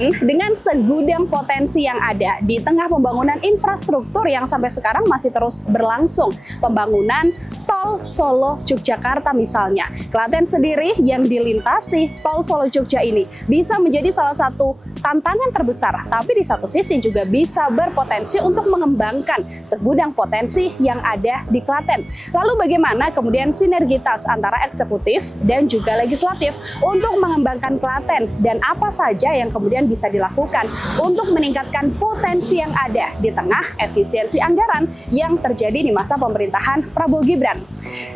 Klaten dengan segudang potensi yang ada di tengah pembangunan infrastruktur yang sampai sekarang masih terus berlangsung. Pembangunan Tol Solo Yogyakarta misalnya. Klaten sendiri yang dilintasi Tol Solo Jogja ini bisa menjadi salah satu tantangan terbesar, tapi di satu sisi juga bisa berpotensi untuk mengembangkan segudang potensi yang ada di Klaten. Lalu bagaimana kemudian sinergitas antara eksekutif dan juga legislatif untuk mengembangkan Klaten, dan apa saja yang kemudian bisa dilakukan untuk meningkatkan potensi yang ada di tengah efisiensi anggaran yang terjadi di masa pemerintahan Prabowo Gibran.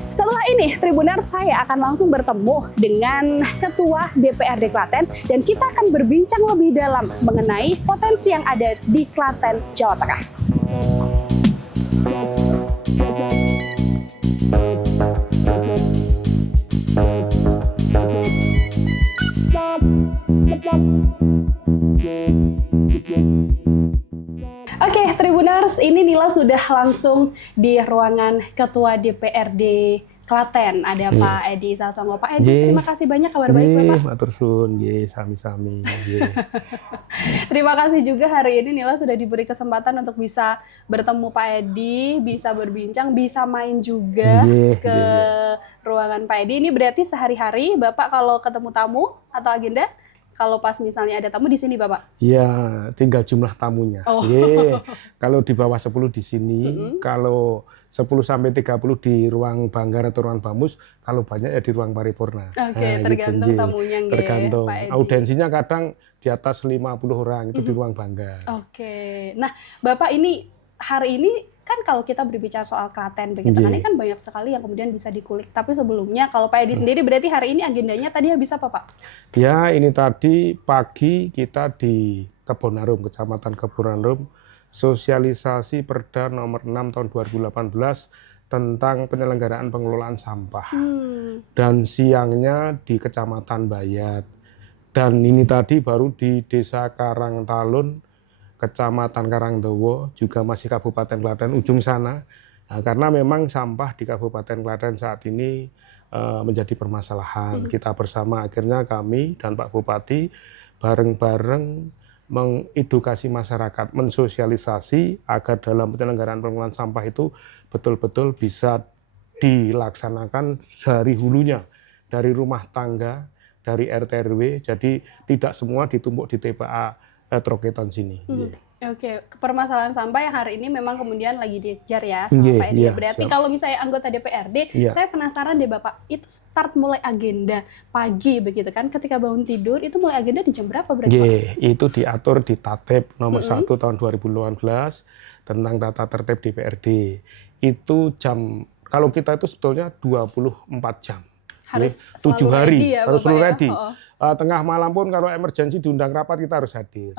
Setelah ini, Tribuners, saya akan langsung bertemu dengan Ketua DPRD Klaten dan kita akan berbincang lebih dalam mengenai potensi yang ada di Klaten, Jawa Tengah. Oke, Tribuners, ini Nila sudah langsung di ruangan Ketua DPRD Klaten. Ada Pak Edi Sasongko. Pak Edi, terima kasih banyak, kabar baik Bapak. Matur suwun, sami-sami. Terima kasih juga hari ini Nila sudah diberi kesempatan untuk bisa bertemu Pak Edi, bisa berbincang, bisa main juga ke ruangan Pak Edi. Ini berarti sehari-hari Bapak kalau ketemu tamu atau agenda, kalau pas misalnya ada tamu di sini Bapak? Iya, tinggal jumlah tamunya. Kalau di bawah 10 di sini, kalau 10-30 di ruang Banggar atau ruang Bamus, kalau banyak ya di ruang paripurna. Tergantung tamunya nggih, tergantung. Pak Edi. Audensinya kadang di atas 50 orang itu di ruang Banggar. Nah, Bapak ini hari ini kan kalau kita berbicara soal Klaten begitu kan, ini kan banyak sekali yang kemudian bisa dikulik. Tapi sebelumnya kalau Pak Edi sendiri berarti hari ini agendanya tadi habis apa Pak? Ya, ini tadi pagi kita di Kebonarum, Kecamatan Kebonarum, sosialisasi Perda nomor 6 tahun 2018 tentang penyelenggaraan pengelolaan sampah. Dan siangnya di Kecamatan Bayat. Dan ini tadi baru di Desa Karangtalun, Kecamatan Karangdowo, juga masih Kabupaten Klaten, ujung sana. Nah, karena memang sampah di Kabupaten Klaten saat ini menjadi permasalahan. Kita bersama akhirnya kami dan Pak Bupati bareng-bareng mengedukasi masyarakat, mensosialisasi agar dalam penyelenggaraan pengelolaan sampah itu betul-betul bisa dilaksanakan dari hulunya, dari rumah tangga, dari RT RW, jadi tidak semua ditumpuk di TPA Troketon sini. Permasalahan sampah yang hari ini memang kemudian lagi dikejar ya sama Pak Edi. Berarti kalau misalnya anggota DPRD, saya penasaran deh Bapak, itu start mulai agenda pagi begitu kan, ketika bangun tidur itu mulai agenda di jam berapa berarti Pak? Itu diatur di Tatip nomor 1 tahun 2018 tentang tata tertib DPRD. Itu jam, kalau kita itu sebetulnya 24 jam. Harus 7 hari, harus selalu ready. Tengah malam pun kalau emergensi diundang rapat kita harus hadir.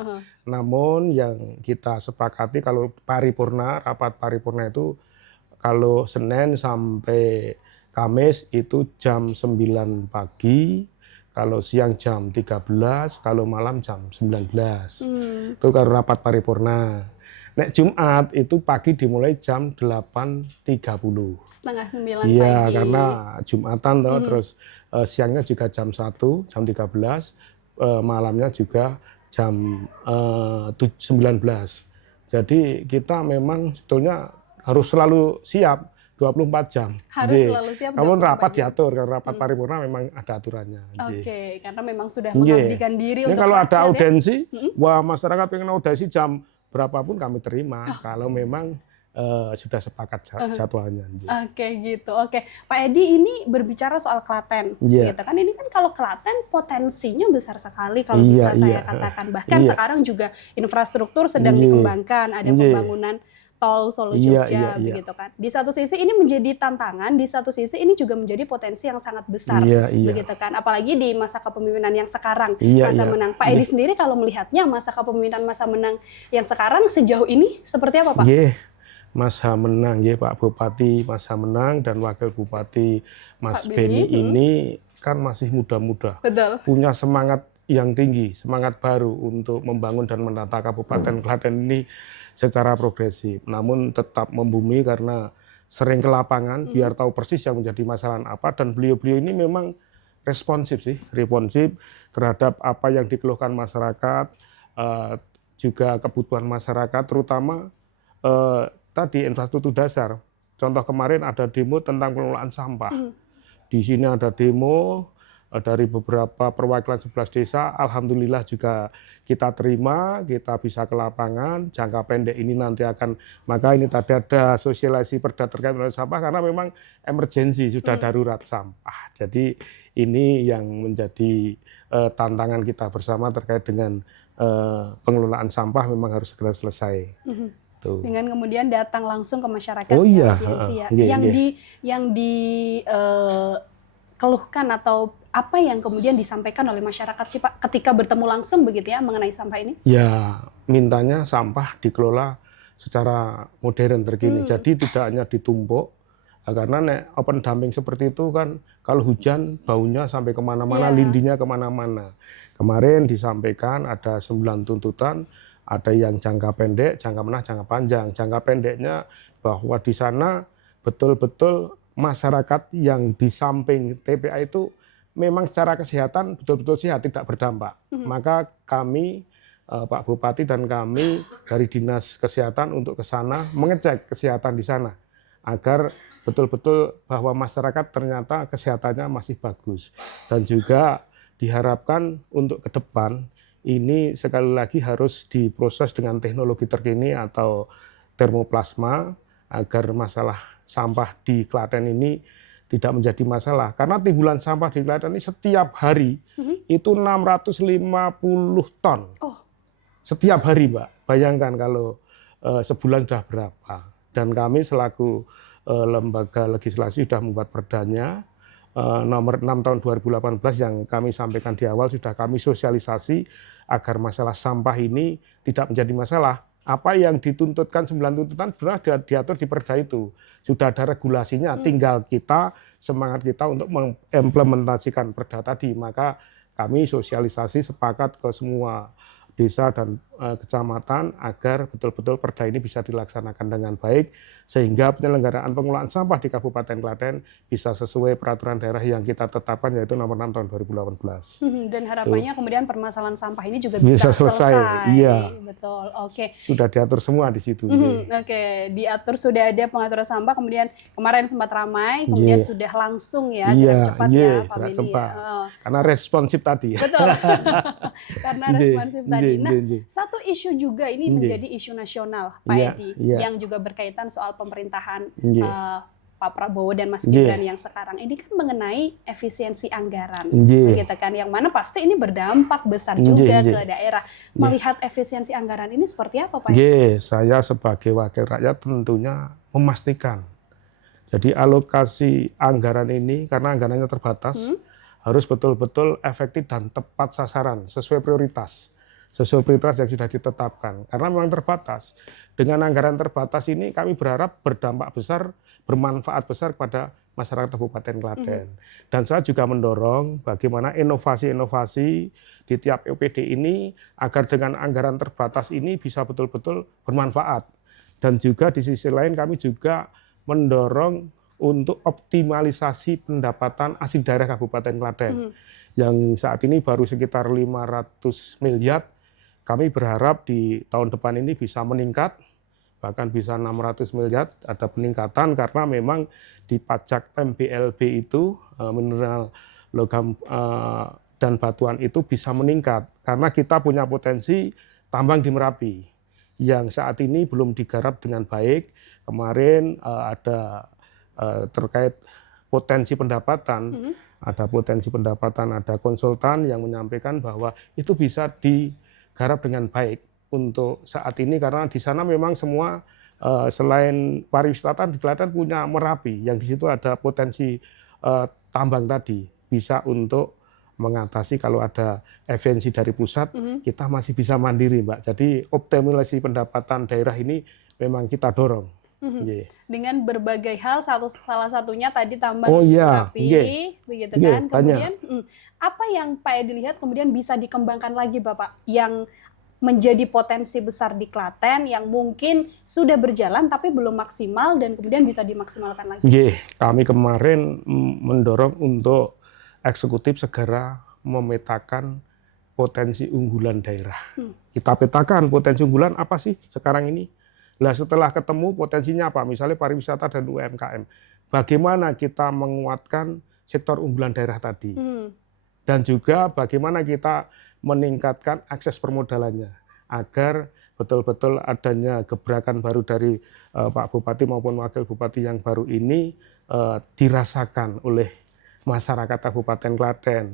Namun yang kita sepakati kalau paripurna, rapat paripurna itu kalau Senin sampai Kamis itu jam 9 pagi, kalau siang jam 13, kalau malam jam 19. Itu kalau rapat paripurna. Nek Jumat itu pagi dimulai jam 8.30. Setengah 9 pagi. Iya, karena Jumatan toh, terus siangnya juga jam 1, jam 13, malamnya juga jam 19. Jadi kita memang sebetulnya harus selalu siap 24 jam. Harus selalu siap. Namun rapat diatur, karena rapat paripurna memang ada aturannya. Karena memang sudah mengabdikan diri untuk kalau ada rakyat, audensi, wah masyarakat pengen audensi jam berapapun kami terima, kalau memang sudah sepakat jadwalnya. Pak Edi, ini berbicara soal Klaten, gitu kan? Ini kan kalau Klaten potensinya besar sekali kalau bisa saya katakan. Bahkan sekarang juga infrastruktur sedang dikembangkan, ada pembangunan Tol Solo Jogja, begitu kan. Di satu sisi ini menjadi tantangan, di satu sisi ini juga menjadi potensi yang sangat besar, begitu kan. Apalagi di masa kepemimpinan yang sekarang, masa menang. Pak Edi sendiri kalau melihatnya masa kepemimpinan masa menang yang sekarang sejauh ini seperti apa, Pak? Masa menang Pak Bupati, masa menang dan Wakil Bupati Mas Beni ini kan masih muda-muda, punya semangat yang tinggi, semangat baru untuk membangun dan menata Kabupaten Klaten ini secara progresif, namun tetap membumi karena sering ke lapangan biar tahu persis yang menjadi masalah apa, dan beliau-beliau ini memang responsif terhadap apa yang dikeluhkan masyarakat, juga kebutuhan masyarakat, terutama tadi infrastruktur dasar. Contoh kemarin ada demo tentang pengelolaan sampah. Di sini ada demo dari beberapa perwakilan 11 desa, alhamdulillah juga kita terima, kita bisa ke lapangan, jangka pendek ini nanti akan, maka ini tadi ada sosialisasi perda terkait dengan sampah, karena memang emergensi, sudah darurat sampah. Jadi ini yang menjadi tantangan kita bersama terkait dengan pengelolaan sampah memang harus segera selesai. Tuh. Dengan kemudian datang langsung ke masyarakat. Oh iya, Yang dikeluhkan atau apa yang kemudian disampaikan oleh masyarakat sih Pak ketika bertemu langsung begitu ya mengenai sampah ini? Ya, mintanya sampah dikelola secara modern terkini. Jadi tidak hanya ditumpuk, karena open dumping seperti itu kan kalau hujan baunya sampai kemana-mana, lindinya kemana-mana. Kemarin disampaikan ada 9 tuntutan, ada yang jangka pendek, jangka menengah, jangka panjang. Jangka pendeknya bahwa di sana betul-betul masyarakat yang di samping TPA itu memang secara kesehatan betul-betul sehat, tidak berdampak. Maka kami, Pak Bupati dan kami dari Dinas Kesehatan untuk ke sana mengecek kesehatan di sana agar betul-betul bahwa masyarakat ternyata kesehatannya masih bagus. Dan juga diharapkan untuk ke depan ini sekali lagi harus diproses dengan teknologi terkini atau termoplasma agar masalah sampah di Klaten ini tidak menjadi masalah, karena timbulan sampah di Klaten ini setiap hari itu 650 ton. Setiap hari, Mbak. Bayangkan kalau sebulan sudah berapa. Dan kami selaku lembaga legislasi sudah membuat perdanya nomor 6 tahun 2018 yang kami sampaikan di awal, sudah kami sosialisasi agar masalah sampah ini tidak menjadi masalah. Apa yang dituntutkan 9 tuntutan sebenarnya diatur di perda itu. Sudah ada regulasinya, tinggal kita, semangat kita untuk mengimplementasikan perda tadi. Maka kami sosialisasi sepakat ke semua desa dan kecamatan agar betul-betul perda ini bisa dilaksanakan dengan baik, sehingga penyelenggaraan pengelolaan sampah di Kabupaten Klaten bisa sesuai peraturan daerah yang kita tetapkan, yaitu nomor 6 tahun 2018. Dan harapannya kemudian permasalahan sampah ini juga bisa selesai. Iya. Betul. Oke. Sudah diatur semua di situ. Oke, diatur, sudah ada pengaturan sampah, kemudian kemarin sempat ramai, kemudian sudah langsung ya, cepat ya Pak Beni. Karena responsif tadi. Betul. Karena responsif tadi. Nah, satu isu juga ini menjadi isu nasional, Pak Edi, yang juga berkaitan soal pemerintahan Pak Prabowo dan Mas Gibran yang sekarang ini kan mengenai efisiensi anggaran, begitu kan, yang mana pasti ini berdampak besar juga ke daerah. Melihat efisiensi anggaran ini seperti apa, Pak Edi? Saya sebagai wakil rakyat tentunya memastikan. Jadi alokasi anggaran ini, karena anggarannya terbatas, harus betul-betul efektif dan tepat sasaran, sesuai prioritas yang sudah ditetapkan. Karena memang terbatas. Dengan anggaran terbatas ini kami berharap berdampak besar, bermanfaat besar kepada masyarakat Kabupaten Klaten. Dan saya juga mendorong bagaimana inovasi-inovasi di tiap OPD ini agar dengan anggaran terbatas ini bisa betul-betul bermanfaat. Dan juga di sisi lain kami juga mendorong untuk optimalisasi pendapatan asli daerah Kabupaten Klaten. Yang saat ini baru sekitar 500 miliar. Kami berharap di tahun depan ini bisa meningkat, bahkan bisa 600 miliar, ada peningkatan karena memang di pajak MBLB itu, mineral, logam, dan batuan itu bisa meningkat. Karena kita punya potensi tambang di Merapi, yang saat ini belum digarap dengan baik. Kemarin ada terkait potensi pendapatan, ada konsultan yang menyampaikan bahwa itu bisa digarap dengan baik untuk saat ini, karena di sana memang semua selain pariwisata di Klaten punya Merapi yang di situ ada potensi tambang tadi, bisa untuk mengatasi kalau ada efisiensi dari pusat, kita masih bisa mandiri, Mbak. Jadi optimalisasi pendapatan daerah ini memang kita dorong. Dengan berbagai hal, salah satunya tadi tambang Merapi, begitu kan. Kemudian apa yang Pak Edi lihat kemudian bisa dikembangkan lagi, Bapak, yang menjadi potensi besar di Klaten yang mungkin sudah berjalan tapi belum maksimal dan kemudian bisa dimaksimalkan lagi? Kami kemarin mendorong untuk eksekutif segera memetakan potensi unggulan daerah. Kita petakan potensi unggulan apa sih sekarang ini. Nah, setelah ketemu potensinya apa? Misalnya pariwisata dan UMKM. Bagaimana kita menguatkan sektor unggulan daerah tadi? Dan juga bagaimana kita meningkatkan akses permodalannya agar betul-betul adanya gebrakan baru dari Pak Bupati maupun Wakil Bupati yang baru ini dirasakan oleh masyarakat Kabupaten Klaten,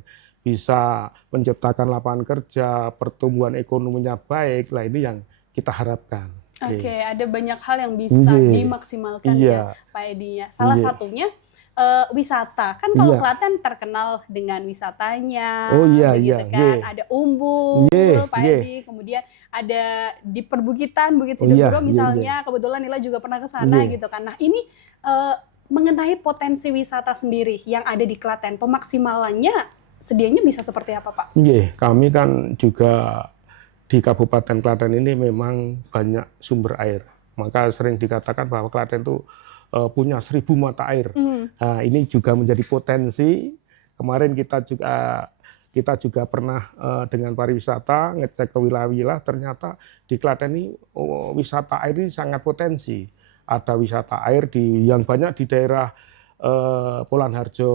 bisa menciptakan lapangan kerja, pertumbuhan ekonominya baik. Lah ini yang kita harapkan. Oke, ada banyak hal yang bisa dimaksimalkan ya Pak Edi. Salah satunya wisata. Kan kalau Klaten terkenal dengan wisatanya, begitu kan. Ada Umbul, Pak Edi. Kemudian ada di perbukitan, Bukit Sidoguro misalnya. Kebetulan Nila juga pernah ke sana gitu kan. Nah ini mengenai potensi wisata sendiri yang ada di Klaten, pemaksimalannya sedianya bisa seperti apa Pak? Kami kan juga di Kabupaten Klaten ini memang banyak sumber air. Maka sering dikatakan bahwa Klaten itu punya 1000 mata air. Nah, ini juga menjadi potensi. Kemarin kita juga pernah dengan pariwisata ngecek ke wilayah-wilayah, ternyata di Klaten ini wisata air ini sangat potensi. Ada wisata air yang banyak di daerah Polan Harjo,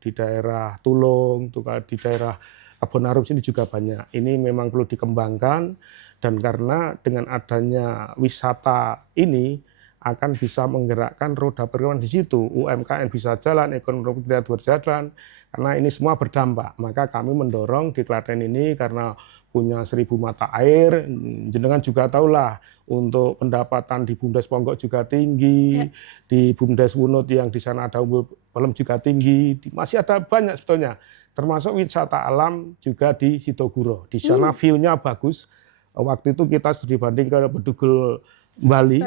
di daerah Tulung, di daerah Kebonarum sini juga banyak. Ini memang perlu dikembangkan, dan karena dengan adanya wisata ini akan bisa menggerakkan roda perekonomian di situ. UMKM bisa jalan, ekonomi tidak berjalan, karena ini semua berdampak. Maka kami mendorong di Klaten ini karena punya 1000 mata air, jenengan juga tahulah untuk pendapatan di Bumdes Ponggok juga tinggi, di Bumdes Wunut yang di sana ada Umbul Pelem juga tinggi, masih ada banyak sebetulnya. Termasuk wisata alam juga di Sidoguro. Di sana view-nya bagus. Waktu itu kita studi banding ke Bedugul Bali.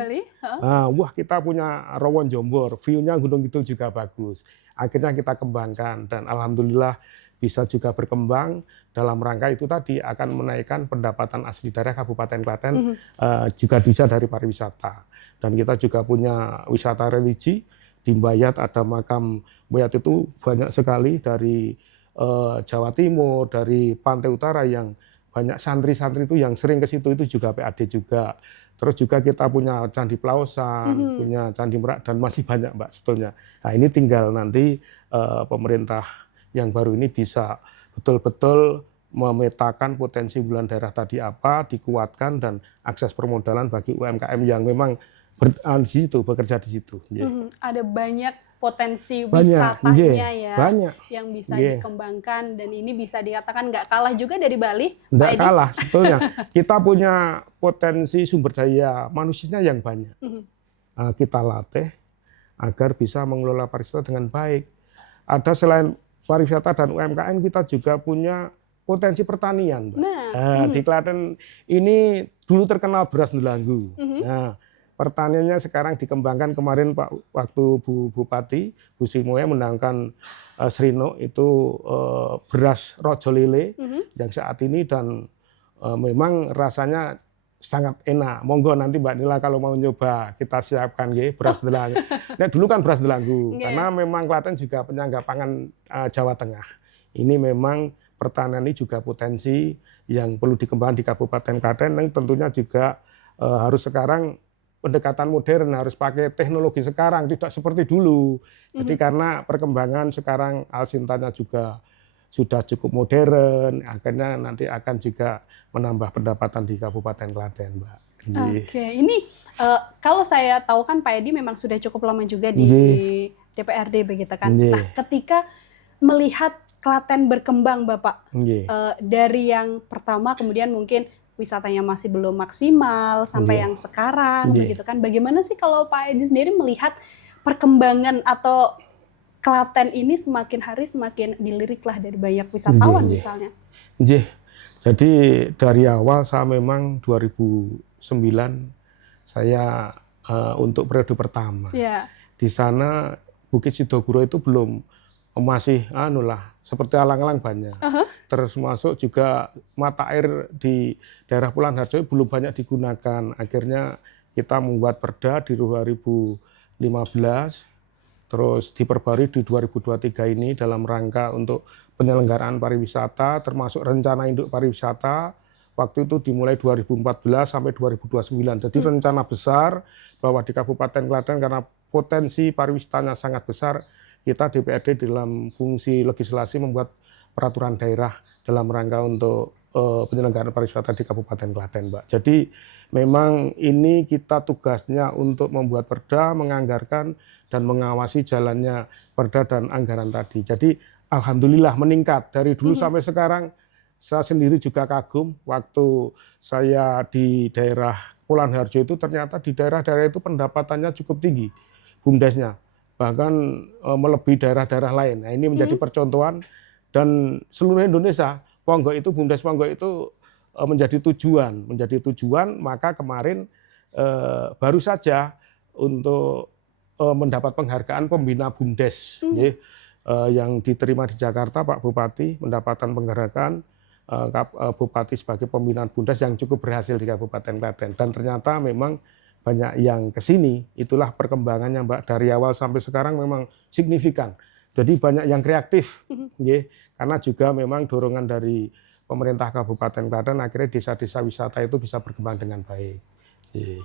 Wah, kita punya Rowon Jombor, view-nya Gunung Kidul juga bagus. Akhirnya kita kembangkan dan alhamdulillah bisa juga berkembang dalam rangka itu tadi akan menaikkan pendapatan asli daerah Kabupaten Klaten, juga bisa dari pariwisata. Dan kita juga punya wisata religi di Mbayat, ada makam Mbayat itu banyak sekali dari Jawa Timur, dari Pantai Utara yang banyak santri-santri itu yang sering ke situ itu juga PAD juga. Terus juga kita punya Candi Plausan, punya Candi Merak, dan masih banyak Mbak sebetulnya. Nah ini tinggal nanti pemerintah yang baru ini bisa betul-betul memetakan potensi unggulan daerah tadi apa, dikuatkan, dan akses permodalan bagi UMKM yang memang bekerja di situ. Ada banyak potensi wisatanya yang bisa dikembangkan, dan ini bisa dikatakan nggak kalah juga dari Bali. Nggak kalah sebetulnya. Kita punya potensi sumber daya manusianya yang banyak. Kita latih agar bisa mengelola pariwisata dengan baik. Ada selain pariwisata dan UMKM, kita juga punya potensi pertanian. Di Klaten ini dulu terkenal beras Ndelanggu. Pertaniannya sekarang dikembangkan. Kemarin waktu Bu Bupati, Bu Sri Mulyani menangkan Srino itu beras Rojo Lele yang saat ini, dan memang rasanya sangat enak. Monggo nanti Mbak Nila kalau mau nyoba, kita siapkan beras Ndelanggu. Nah, dulu kan beras Ndelanggu, karena memang Klaten juga penyangga pangan Jawa Tengah. Ini memang pertanian ini juga potensi yang perlu dikembangkan di Kabupaten Klaten. Dan tentunya juga harus sekarang pendekatan modern, harus pakai teknologi sekarang, tidak seperti dulu. Jadi karena perkembangan sekarang alsintanya juga sudah cukup modern, akhirnya nanti akan juga menambah pendapatan di Kabupaten Klaten, Mbak. Oke, ini kalau saya tahu kan Pak Edi memang sudah cukup lama juga di DPRD begitu kan. Nah, ketika melihat Klaten berkembang Bapak, dari yang pertama kemudian mungkin wisatanya masih belum maksimal sampai yang sekarang begitu kan. Bagaimana sih kalau Pak Edi sendiri melihat perkembangan atau Klaten ini semakin hari semakin diliriklah dari banyak wisatawan misalnya? Jadi dari awal saya memang 2009 saya untuk periode pertama. Di sana Bukit Sidoguro itu belum, masih seperti alang-alang banyak. Terus masuk juga mata air di daerah Polan Harjo belum banyak digunakan. Akhirnya kita membuat perda di 2015. terus diperbarui di 2023 ini dalam rangka untuk penyelenggaraan pariwisata, termasuk rencana induk pariwisata. Waktu itu dimulai 2014 sampai 2029. Jadi rencana besar bahwa di Kabupaten Klaten karena potensi pariwisatanya sangat besar, kita DPRD dalam fungsi legislasi membuat peraturan daerah dalam rangka untuk penyelenggaraan pariwisata di Kabupaten Klaten, Mbak. Jadi memang ini kita tugasnya untuk membuat perda, menganggarkan dan mengawasi jalannya perda dan anggaran tadi. Jadi alhamdulillah meningkat dari dulu sampai sekarang. Saya sendiri juga kagum waktu saya di daerah Kepulauan Harjo itu ternyata di daerah-daerah itu pendapatannya cukup tinggi, BUMDesnya, bahkan melebihi daerah-daerah lain. Nah, ini menjadi percontohan dan seluruh Indonesia, Ponggok itu, BUMDes Ponggok itu menjadi tujuan, maka kemarin baru saja untuk mendapat penghargaan pembina BUMDes yang diterima di Jakarta, Pak Bupati mendapatkan penghargaan Bupati sebagai pembinaan BUMDes yang cukup berhasil di Kabupaten Klaten, dan ternyata memang banyak yang kesini. Itulah perkembangannya, Mbak, dari awal sampai sekarang memang signifikan. Jadi banyak yang kreatif, karena juga memang dorongan dari pemerintah Kabupaten Klaten akhirnya desa-desa wisata itu bisa berkembang dengan baik.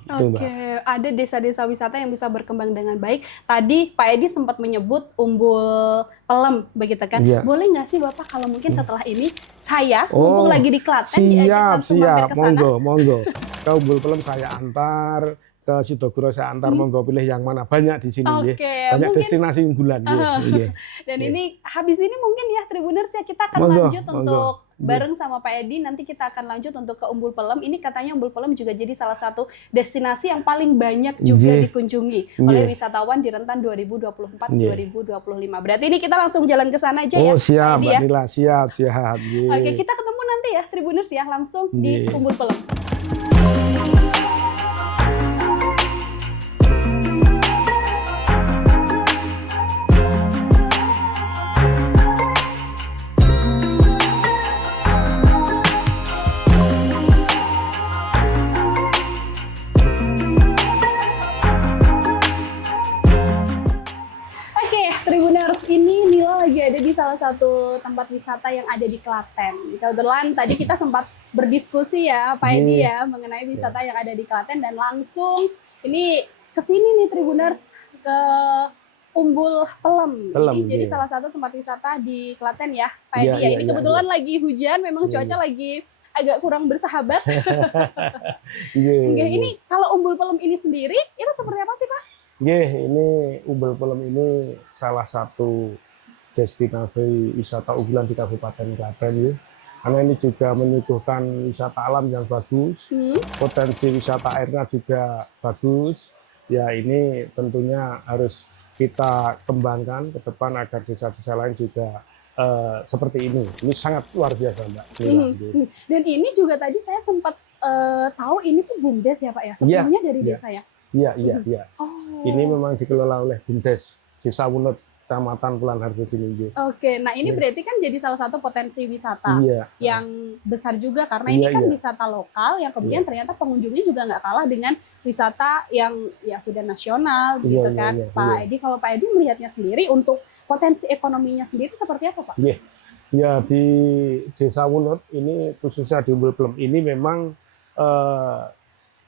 Oke, ada desa-desa wisata yang bisa berkembang dengan baik. Tadi Pak Edi sempat menyebut Umbul Pelem, begitu kan? Iya. Boleh nggak sih Bapak kalau mungkin setelah ini saya mumpung lagi di Klaten diajak langsung mampir ke sana? Monggo. Ke Umbul Pelem saya antar, ke Sidogoro saya antar, monggo pilih yang mana, banyak di sini. Banyak mungkin destinasi unggulan. Dan ini habis ini mungkin ya Tribuners ya kita akan lanjut untuk bareng sama Pak Edi, nanti kita akan lanjut untuk ke Umbul Pelem. Ini katanya Umbul Pelem juga jadi salah satu destinasi yang paling banyak juga dikunjungi oleh wisatawan di rentan 2024-2025. Berarti ini kita langsung jalan ke sana aja ya, siap, Pak Edi ya. Siap. Oke, kita ketemu nanti ya Tribuners ya, langsung di Umbul Pelem. Ini Nila lagi ada di salah satu tempat wisata yang ada di Klaten. Kebetulan tadi kita sempat berdiskusi ya Pak Edi ya mengenai wisata yang ada di Klaten, dan langsung ini ke sini nih Tribuners, ke Umbul Pelem. Ini jadi salah satu tempat wisata di Klaten ya Pak Edi ya. Ini kebetulan lagi hujan, memang cuaca lagi agak kurang bersahabat. Ini kalau Umbul Pelem ini sendiri itu seperti apa sih Pak? Ini Umbul Pelem ini salah satu destinasi wisata unggulan di Kabupaten Klaten. Karena ini juga menyuguhkan wisata alam yang bagus, potensi wisata airnya juga bagus. Ya, ini tentunya harus kita kembangkan ke depan agar desa-desa lain juga seperti ini. Ini sangat luar biasa, Mbak. Dan ini juga tadi saya sempat tahu ini tuh BUMDes ya Pak ya, sebelumnya dari desa ya? Iya. Ini memang dikelola oleh BUMDes Desa Wunut, Kecamatan Kepulauan Harjo sini. Oke, nah ini berarti kan jadi salah satu potensi wisata yang besar juga, karena ini kan wisata lokal yang kemudian ternyata pengunjungnya juga nggak kalah dengan wisata yang ya sudah nasional, begitu kan, Pak Edi. Kalau Pak Edi melihatnya sendiri untuk potensi ekonominya sendiri seperti apa, Pak? Ya, di Desa Wunut ini khususnya di Umbul Pelem ini memang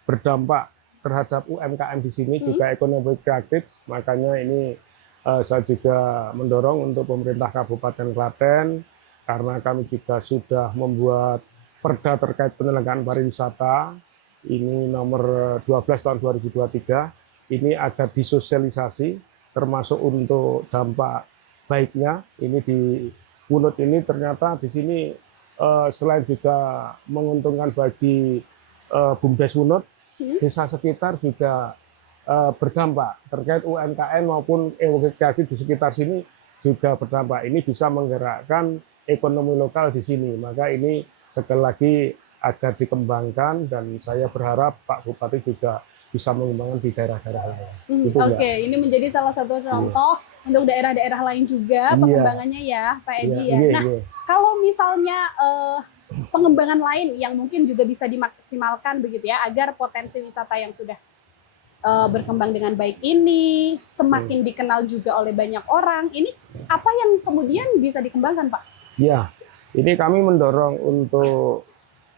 berdampak terhadap UMKM di sini, juga ekonomi kreatif. Makanya ini saya juga mendorong untuk pemerintah Kabupaten Klaten, karena kami juga sudah membuat perda terkait penyelenggaraan pariwisata ini nomor 12 tahun 2023, ini agar disosialisasi termasuk untuk dampak baiknya. Ini di Wunut ini ternyata di sini selain juga menguntungkan bagi BUMDes Wunut, desa sekitar juga berdampak terkait UMKM maupun kreatif di sekitar sini juga berdampak. Ini bisa menggerakkan ekonomi lokal di sini. Maka ini sekali lagi agar dikembangkan, dan saya berharap Pak Bupati juga bisa mengembangkan di daerah-daerah lain. Oke, ini menjadi salah satu contoh untuk daerah-daerah lain juga pengembangannya ya Pak Edi ya. Nah, kalau misalnya pengembangan lain yang mungkin juga bisa dimaksimalkan begitu ya, agar potensi wisata yang sudah berkembang dengan baik ini, semakin dikenal juga oleh banyak orang. Ini apa yang kemudian bisa dikembangkan, Pak? Ya, ini kami mendorong untuk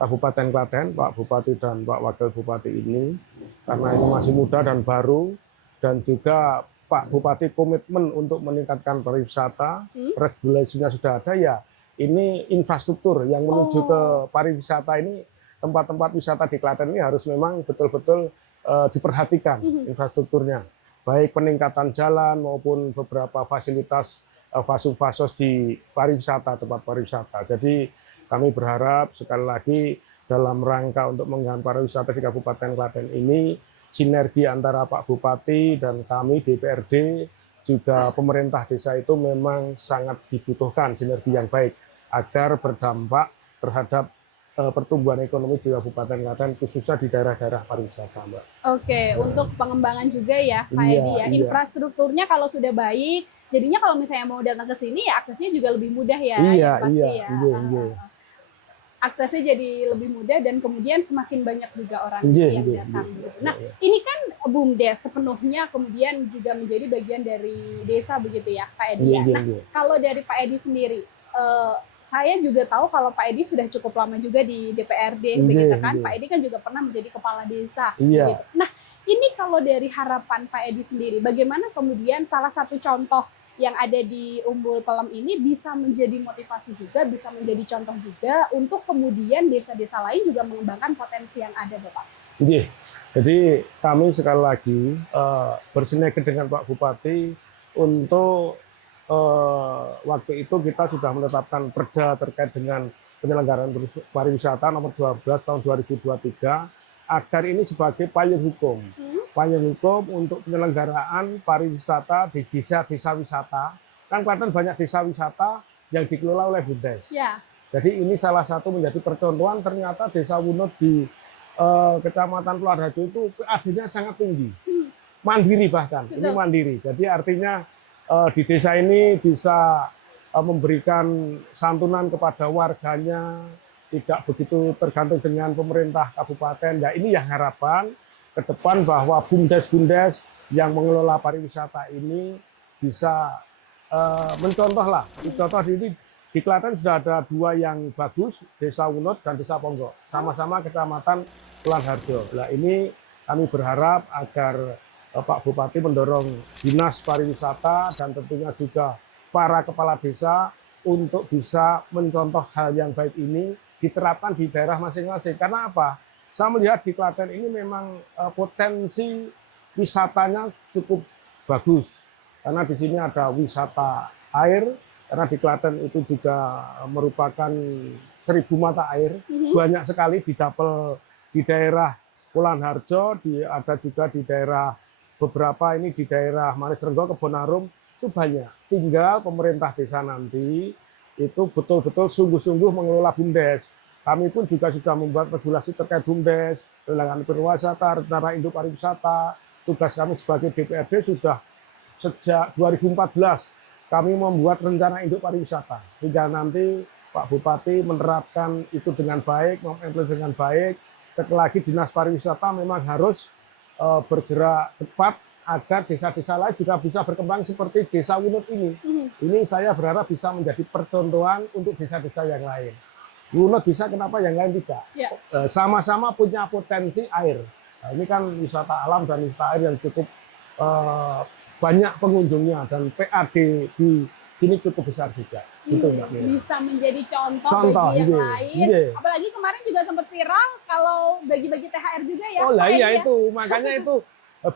Kabupaten Klaten, Pak Bupati dan Pak Wakil Bupati ini, karena ini masih muda dan baru, dan juga Pak Bupati komitmen untuk meningkatkan pariwisata, regulasinya sudah ada ya. Ini infrastruktur yang menuju ke pariwisata ini, tempat-tempat wisata di Klaten ini harus memang betul-betul diperhatikan infrastrukturnya, baik peningkatan jalan maupun beberapa fasilitas fasos di pariwisata, tempat pariwisata. Jadi kami berharap sekali lagi dalam rangka untuk mengembangkan pariwisata di Kabupaten Klaten ini, sinergi antara Pak Bupati dan kami DPRD juga pemerintah desa itu memang sangat dibutuhkan sinergi yang baik agar berdampak terhadap pertumbuhan ekonomi di Kabupaten Klaten, khususnya di daerah-daerah pariwisata, Mbak. Oke, untuk pengembangan juga ya, Pak Edi ya. Infrastrukturnya kalau sudah baik, jadinya kalau misalnya mau datang ke sini ya aksesnya juga lebih mudah ya. Pasti ya. Aksesnya jadi lebih mudah dan kemudian semakin banyak juga orang yang datang. Nah, ini kan BUMDes sepenuhnya kemudian juga menjadi bagian dari desa begitu ya, Pak Edi ya. Nah, kalau dari Pak Edi sendiri, saya juga tahu kalau Pak Edi sudah cukup lama juga di DPRD, begitu kan? Pak Edi kan juga pernah menjadi kepala desa. Begitu. Nah, ini kalau dari harapan Pak Edi sendiri, bagaimana kemudian salah satu contoh yang ada di Umbul Pelem ini bisa menjadi motivasi juga, bisa menjadi contoh juga untuk kemudian desa-desa lain juga mengembangkan potensi yang ada, Bapak? Jadi kami sekali lagi bersinergi dengan Pak Bupati untuk waktu itu kita sudah menetapkan perda terkait dengan penyelenggaraan pariwisata nomor 12 tahun 2023 agar ini sebagai payung hukum untuk penyelenggaraan pariwisata di desa-desa wisata. Kan Klaten banyak desa wisata yang dikelola oleh BUMDes. Jadi ini salah satu menjadi percontohan, ternyata Desa Wunut di Kecamatan Pularharjo itu PAD-nya sangat tinggi, mandiri bahkan. Ini mandiri. Jadi artinya di desa ini bisa memberikan santunan kepada warganya, tidak begitu tergantung dengan pemerintah kabupaten. Nah, ini yang harapan ke depan bahwa BUMDes yang mengelola pariwisata ini bisa mencontoh lah. Contoh ini di Klaten sudah ada dua yang bagus, Desa Wunut dan Desa Ponggok, sama-sama Kecamatan Pularharjo. Nah, ini kami berharap agar Pak Bupati mendorong Dinas Pariwisata dan tentunya juga para kepala desa untuk bisa mencontoh hal yang baik ini diterapkan di daerah masing-masing. Karena apa? Saya melihat di Klaten ini memang potensi wisatanya cukup bagus. Karena di sini ada wisata air, karena di Klaten itu juga merupakan 1000 mata air, banyak sekali didapel di daerah Pularharjo, ada juga di daerah beberapa ini di daerah Manisrenggo, Kebonarum, itu banyak. Tinggal pemerintah desa nanti itu betul-betul sungguh-sungguh mengelola BUMDes. Kami pun juga sudah membuat regulasi terkait BUMDes, rencana pariwisata, rencana induk pariwisata. Tugas kami sebagai DPRD sudah sejak 2014 kami membuat rencana induk pariwisata. Hingga nanti Pak Bupati menerapkan itu dengan baik, mengimplementasikan dengan baik. Sekali lagi Dinas Pariwisata memang harus bergerak cepat agar desa-desa lain juga bisa berkembang seperti Desa Wunut ini. Ini saya berharap bisa menjadi percontohan untuk desa-desa yang lain. Wunut bisa, kenapa yang lain tidak? Sama-sama punya potensi air. Nah, ini kan wisata alam dan wisata air yang cukup banyak pengunjungnya dan PAD di sini cukup besar juga. Gitu, Mbak Mira. Bisa menjadi contoh bagi yang lain. Apalagi kemarin juga sempat viral kalau bagi-bagi THR juga ya. Oh lah iya itu, makanya itu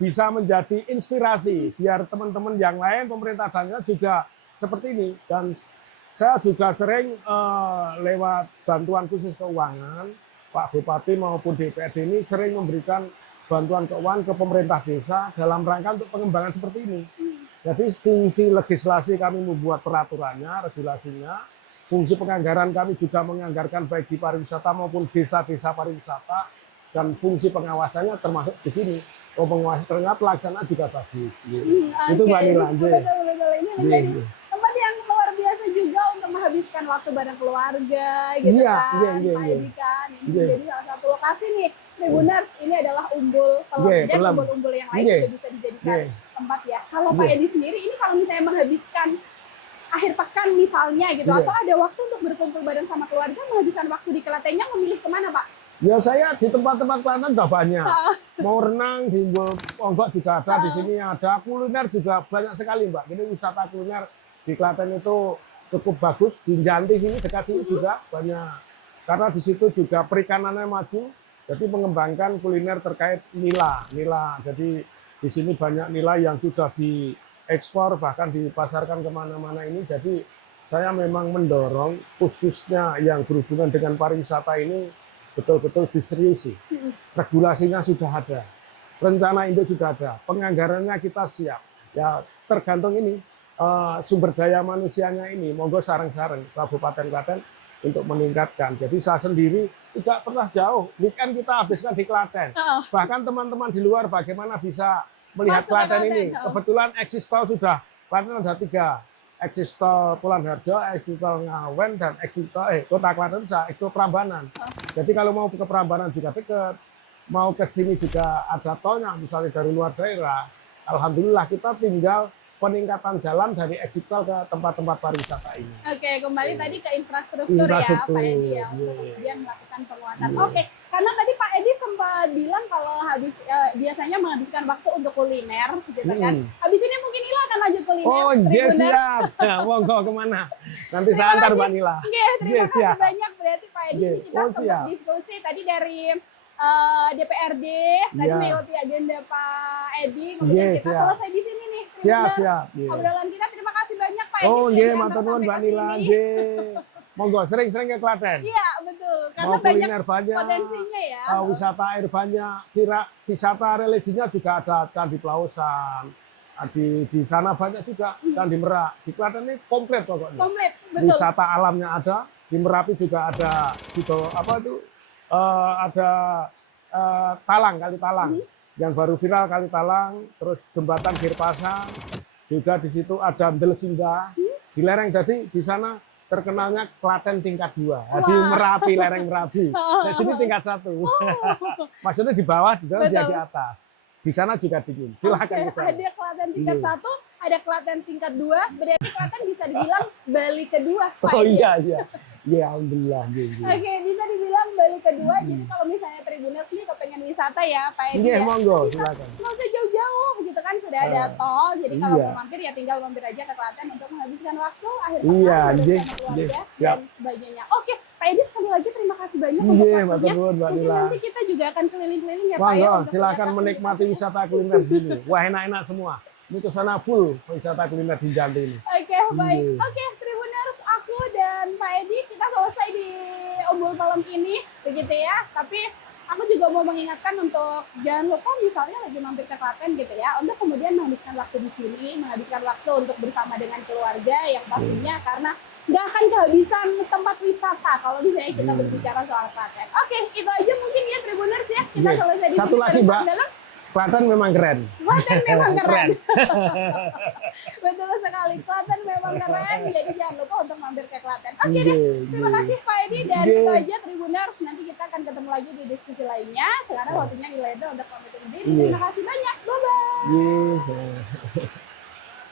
bisa menjadi inspirasi biar teman-teman yang lain, pemerintah daerah juga seperti ini. Dan saya juga sering lewat bantuan khusus keuangan, Pak Bupati maupun DPRD ini sering memberikan bantuan keuangan ke pemerintah desa dalam rangka untuk pengembangan seperti ini. Jadi fungsi legislasi kami membuat peraturannya, regulasinya, fungsi penganggaran kami juga menganggarkan baik di pariwisata maupun desa-desa pariwisata, dan fungsi pengawasannya termasuk di sini. Pengawasan ternyata pelaksanaan juga bagus. Itu Mbak Nila. Betul. Ini menjadi tempat yang luar biasa juga untuk menghabiskan waktu bareng keluarga, gitu kan, Pak Edi kan. Ini menjadi salah satu lokasi nih Tribuners, ini adalah umbul pelem Nggih, dan pelem. umbul-umbul yang lain Nggih. juga bisa dijadikan Nggih. tempat ya. Kalau Pak Nggih. Edi sendiri ini kalau misalnya menghabiskan akhir pekan misalnya gitu, Nggih. atau ada waktu untuk berkumpul bareng sama keluarga, menghabiskan waktu di Klatennya memilih kemana Pak? Ya saya di tempat-tempat Klaten udah banyak. Mau renang di Ponggok juga ada, di sini ada kuliner juga banyak sekali Mbak. Ini wisata kuliner di Klaten itu cukup bagus. Di Janti sini dekat sini juga banyak. Karena di situ juga perikanannya maju, jadi mengembangkan kuliner terkait nila. Jadi di sini banyak nila yang sudah diekspor bahkan dipasarkan kemana-mana ini. Jadi saya memang mendorong khususnya yang berhubungan dengan pariwisata ini betul-betul diseriusi. Regulasinya sudah ada, rencana induk sudah ada, penganggarannya kita siap. Ya tergantung ini sumber daya manusianya ini, monggo sareng-sareng Kabupaten Klaten untuk meningkatkan. Jadi saya sendiri tidak pernah jauh, weekend kita habiskan di Klaten. Bahkan teman-teman di luar bagaimana bisa melihat Masuk ke Klaten ini. Klaten. Kebetulan eksis tol sudah, Klaten ada 3. Eksis tol Pulan Harjo, eksis tol Ngawen, dan eksis tol Kota Klaten bisa, eksis tol Prambanan. Jadi kalau mau ke Prambanan juga dekat, mau ke sini juga ada tolnya, misalnya dari luar daerah. Alhamdulillah kita tinggal peningkatan jalan dari eksit tol ke tempat-tempat pariwisata ini. Oke, kembali tadi ke infrastruktur ya Pak Edi ya, untuk kemudian melakukan penguatan. Oke, karena tadi Pak Edi sempat bilang kalau biasanya menghabiskan waktu untuk kuliner, gitu kan. Habis ini mungkin Nila akan lanjut kuliner. Oh, iya Tribuners. siap. Nah, monggo kemana? Nanti saya antar Mbak Nila. Oke, terima kasih siap. banyak berarti Pak Edi. Ini kita Oh, sempat siap. diskusi tadi dari DPRD, tadi Iya. mengikuti agenda Pak Edi, kemudian kita siap. selesai di sini nih. Siap, Tribuners. siap. Iya. Obrolan kita, terima kasih banyak Pak Edi. Oh, sudah nggih, diantar matur nuwun sampai Mbak ke Nila. sini. Nggih. Monggo sering-sering ke Klaten. Iya, betul. Karena Mau banyak kuliner banyak, potensinya ya. wisata air banyak, wisata religinya juga ada Candi Plausan. Di sana banyak juga Candi Merak. Di Klaten ini komplit pokoknya. Komplit, betul. Wisata alamnya ada, di Merapi juga ada gitu ada Talang, Kali Talang. Yang baru viral Kali Talang, terus jembatan Girpasang. Juga di situ ada Ndel Sinda. Di lereng, jadi di sana terkenalnya Klaten tingkat 2. Di Merapi, lereng Merapi. Di sini tingkat 1. Maksudnya di bawah, di dalam dia di atas. Di sana juga dingin. Silakan ke sana. Ada Klaten tingkat 1, ada Klaten tingkat 2, berarti Klaten bisa dibilang Bali kedua. Pak Oh Edi. iya. Ya alhamdulillah. Oke, bisa dibilang Bali kedua. Jadi kalau misalnya Tribuners nih kepengen wisata ya, Pak Edi Iya, ya. monggo, bisa, silakan. nggak usah jauh-jauh gitu kan, sudah ada tol. Jadi kalau Iya. mau mampir ya tinggal mampir aja ke Klaten untuk menghabiskan waktu akhir Iya, pekan nggih, bersama keluarga nggih, dan siap. sebagainya. Oke, Pak Edi sekali lagi terima kasih banyak untuk Iya, matur waktunya. nuwun Mbak Mungkin Nila. nanti kita juga akan keliling-keliling ya Pak ya. Monggo, untuk silakan melihat menikmati aktivitasnya. wisata kuliner di sini. Wah, enak-enak semua. Ini ke sana full wisata kuliner di Janti ini. Oke, baik. Iya. Oke, Tribuners, aku dan Pak Edi kita selesai di Umbul Malam ini, begitu ya. Tapi aku juga mau mengingatkan untuk jangan lupa misalnya lagi mampir ke Klaten gitu ya, untuk kemudian menghabiskan waktu di sini, menghabiskan waktu untuk bersama dengan keluarga yang pastinya karena nggak akan kehabisan tempat wisata kalau misalnya kita berbicara soal Klaten. Oke, itu aja mungkin ya Tribuners ya. Kita Iya. selesai di Satu sini. lagi, Dari Mbak. dalam. Klaten memang keren. Klaten memang keren. Betul sekali, Klaten memang keren. Jadi jangan lupa untuk mampir ke Klaten. Oke deh, terima kasih Pak Edi. Dan itu aja Tribuners. Nanti kita akan ketemu lagi di diskusi lainnya. Sekarang waktunya Nila untuk pamit undur diri. Terima kasih banyak. Bye-bye. Iya.